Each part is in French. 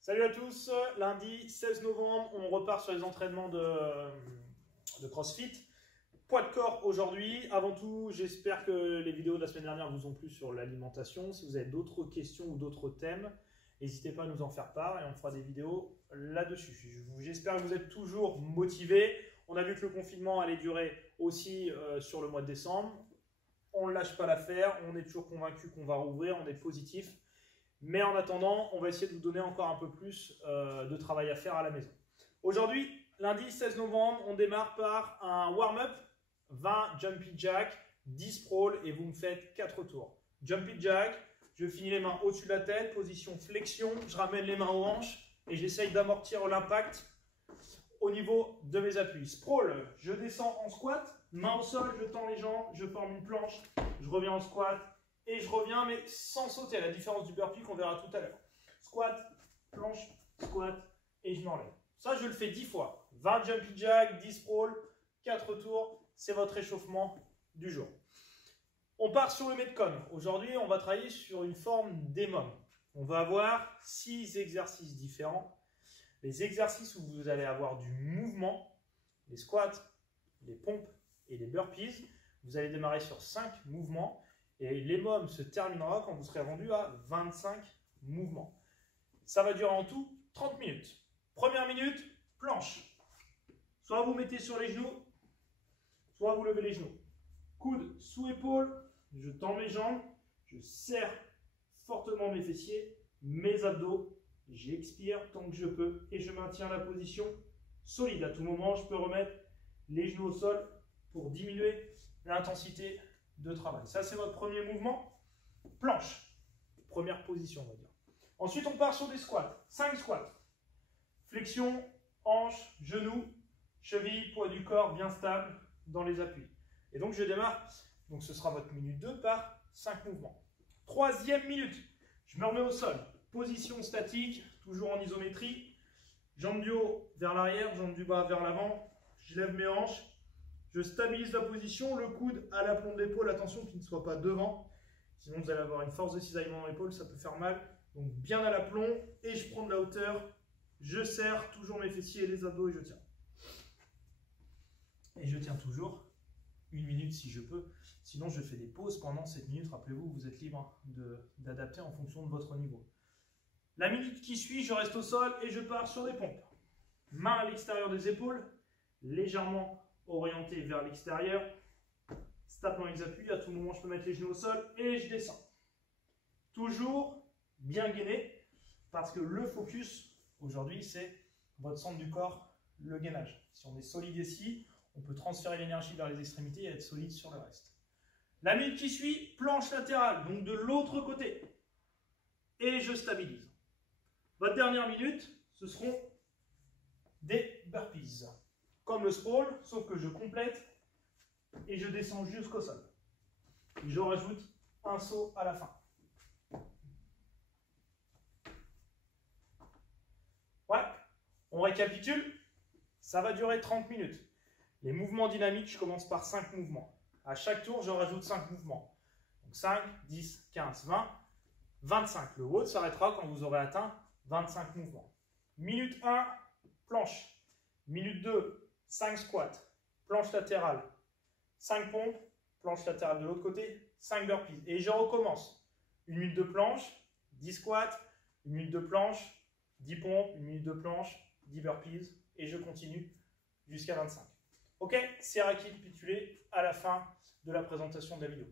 Salut à tous, lundi 16 novembre, on repart sur les entraînements de CrossFit. Poids de corps aujourd'hui. Avant tout, j'espère que les vidéos de la semaine dernière vous ont plu sur l'alimentation. Si vous avez d'autres questions ou d'autres thèmes, n'hésitez pas à nous en faire part et on fera des vidéos là-dessus. J'espère que vous êtes toujours motivés. On a vu que le confinement allait durer aussi sur le mois de décembre. On ne lâche pas l'affaire, on est toujours convaincu qu'on va rouvrir, on est positif. Mais en attendant, on va essayer de vous donner encore un peu plus de travail à faire à la maison. Aujourd'hui, lundi 16 novembre, on démarre par un warm-up, 20 jumpy jack, 10 crawl et vous me faites 4 tours. Jumpy jack, je finis les mains au-dessus de la tête, position flexion, je ramène les mains aux hanches et j'essaye d'amortir l'impact au niveau de mes appuis. Sprawl, je descends en squat, main au sol, je tends les jambes, je forme une planche, je reviens en squat. Et je reviens, mais sans sauter, à la différence du burpee qu'on verra tout à l'heure. Squat, planche, squat, et je m'enlève. Ça, je le fais 10 fois. 20 jumpy jack, 10 sprawl, 4 tours. C'est votre échauffement du jour. On part sur le Metcon. Aujourd'hui, on va travailler sur une forme d'EMOM. On va avoir 6 exercices différents. Les exercices où vous allez avoir du mouvement, les squats, les pompes et les burpees. Vous allez démarrer sur 5 mouvements. Et l'EMOM se terminera quand vous serez rendu à 25 mouvements. Ça va durer en tout 30 minutes. Première minute, planche. Soit vous mettez sur les genoux, soit vous levez les genoux. Coude sous épaule, je tends mes jambes, je serre fortement mes fessiers, mes abdos, j'expire tant que je peux et je maintiens la position solide. À tout moment, je peux remettre les genoux au sol pour diminuer l'intensité de travail. Ça, c'est votre premier mouvement. Planche. Première position, on va dire. Ensuite, on part sur des squats. 5 squats. Flexion, hanche, genou, cheville, poids du corps bien stable dans les appuis. Et donc, je démarre. Donc, ce sera votre minute 2 par 5 mouvements. Troisième minute. Je me remets au sol. Position statique, toujours en isométrie. Jambes du haut vers l'arrière, jambes du bas vers l'avant. Je lève mes hanches. Je stabilise la position, le coude à l'aplomb de l'épaule, attention qu'il ne soit pas devant, sinon vous allez avoir une force de cisaillement dans l'épaule, ça peut faire mal. Donc bien à l'aplomb et je prends de la hauteur, je serre toujours mes fessiers et les abdos et je tiens. Et je tiens toujours 1 minute si je peux, sinon je fais des pauses pendant cette minute, rappelez-vous, vous êtes libre d'adapter en fonction de votre niveau. La minute qui suit, je reste au sol et je pars sur des pompes. Main à l'extérieur des épaules, légèrement orienté vers l'extérieur, staplant les appuis, à tout moment je peux mettre les genoux au sol et je descends. Toujours bien gainé parce que le focus aujourd'hui c'est votre centre du corps, le gainage. Si on est solide ici, on peut transférer l'énergie vers les extrémités et être solide sur le reste. La minute qui suit, planche latérale, donc de l'autre côté. Et je stabilise. Votre dernière minute, ce seront des burpees. Comme le sprawl, sauf que je complète et je descends jusqu'au sol. Et je rajoute un saut à la fin. Ouais, on récapitule. Ça va durer 30 minutes. Les mouvements dynamiques, je commence par 5 mouvements. À chaque tour, je rajoute 5 mouvements. Donc 5, 10, 15, 20, 25. Le WOD s'arrêtera quand vous aurez atteint 25 mouvements. Minute 1, planche. Minute 2, 5 squats, planche latérale, 5 pompes, planche latérale de l'autre côté, 5 burpees. Et je recommence. 1 minute de planche, 10 squats, 1 minute de planche, 10 pompes, 1 minute de planche, 10 burpees. Et je continue jusqu'à 25. Ok, c'est récapitulé à la fin de la présentation de la vidéo.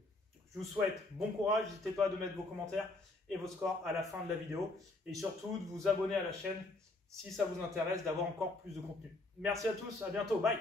Je vous souhaite bon courage. N'hésitez pas à mettre vos commentaires et vos scores à la fin de la vidéo. Et surtout, de vous abonner à la chaîne si ça vous intéresse d'avoir encore plus de contenu. Merci à tous, à bientôt, bye!